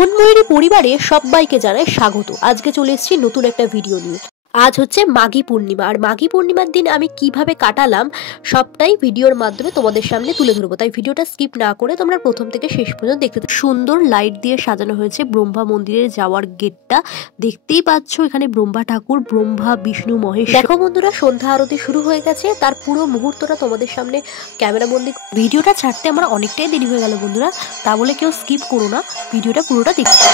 মনময়ূরী পরিবারে সবাইকে জানাই স্বাগত। আজকে চলে এসেছি নতুন একটা ভিডিও নিয়ে। আজ হচ্ছে মাঘী পূর্ণিমা, আর মাঘী পূর্ণিমার দিন আমি কিভাবে কাটালাম সবটাই ভিডিওর মাধ্যমে তোমাদের সামনে তুলে ধরবো। তাই ভিডিওটা স্কিপ না করে তোমরা প্রথম থেকে শেষ পর্যন্ত দেখতে থাকো। সুন্দর লাইট দিয়ে সাজানো হয়েছে ব্রহ্মা মন্দিরের যাওয়ার গেটটা, দেখতেই পাচ্ছ। এখানে ব্রহ্মা ঠাকুর, ব্রহ্মা, বিষ্ণু, মহেশ। দেখো বন্ধুরা, সন্ধ্যা আরতি শুরু হয়ে গেছে। তার পুরো মুহূর্তটা তোমাদের সামনে ক্যামেরা বন্দি। ভিডিওটা ছাড়তে আমার অনেকটাই দেরি হয়ে গেল বন্ধুরা, তা বলে কেউ স্কিপ করো না, ভিডিওটা পুরোটা দেখতে।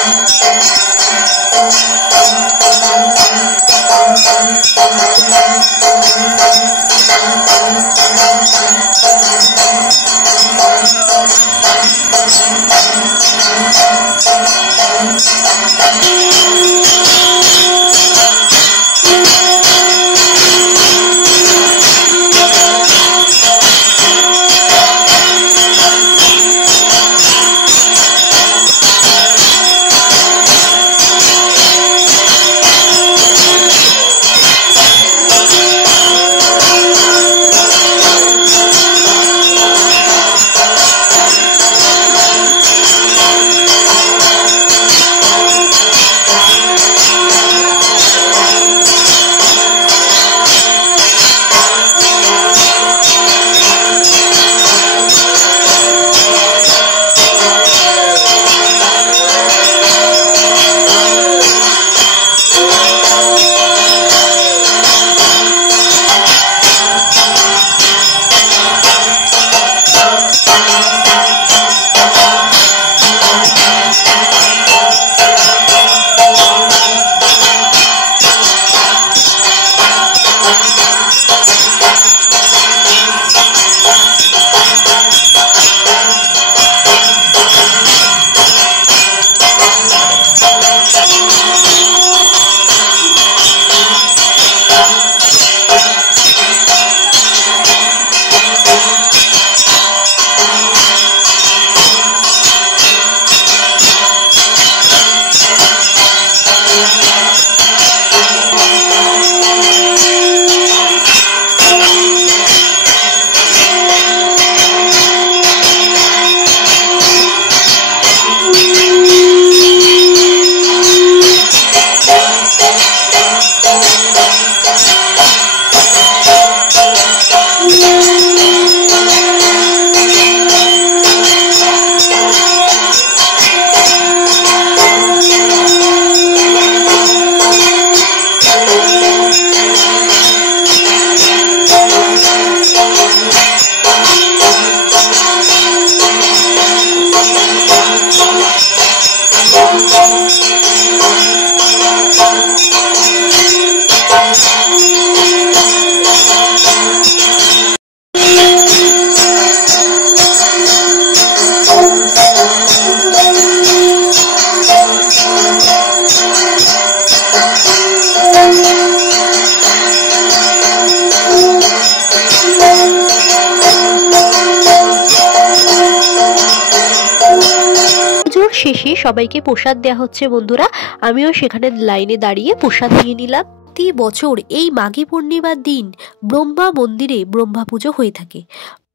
শেষে সবাইকে প্রসাদ দেওয়া হচ্ছে বন্ধুরা, আমিও সেখানে লাইনে দাঁড়িয়ে প্রসাদ নিয়ে নিলাম। প্রতি বছর এই মাঘী পূর্ণিমার দিন ব্রহ্মা মন্দিরে ব্রহ্মা পুজো হয়ে থাকে।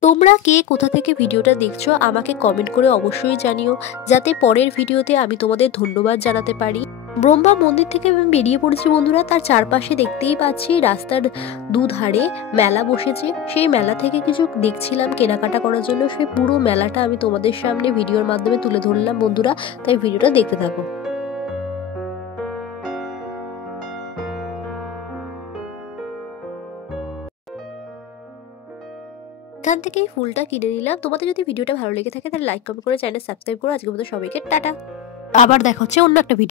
তোমরা কে কোথা থেকে ভিডিওটা দেখছো আমাকে কমেন্ট করে অবশ্যই জানিও, যাতে পরের ভিডিওতে আমি তোমাদের ধন্যবাদ জানাতে পারি। ব্রহ্মা মন্দির থেকে আমি বেরিয়ে পড়েছি বন্ধুরা। তার চারপাশে দেখতেই পাচ্ছি রাস্তার দুধারে মেলা বসেছে। সেই মেলা থেকে কিছু দেখছিলাম কেনাকাটা করার জন্য। সেই পুরো মেলাটা আমি তোমাদের সামনে ভিডিওর মাধ্যমে তুলে ধরলাম বন্ধুরা, তাই ভিডিওটা দেখতে থাকো। এখান থেকে এই ফুলটা কিনে নিলাম। তোমাদের যদি ভিডিওটা ভালো লেগে থাকে তাহলে লাইক কমেন্ট করে চ্যানেল সাবস্ক্রাইব করো। আজকের মতো সবাইকে টাটা, আবার দেখা হচ্ছে অন্য একটা ভিডিও।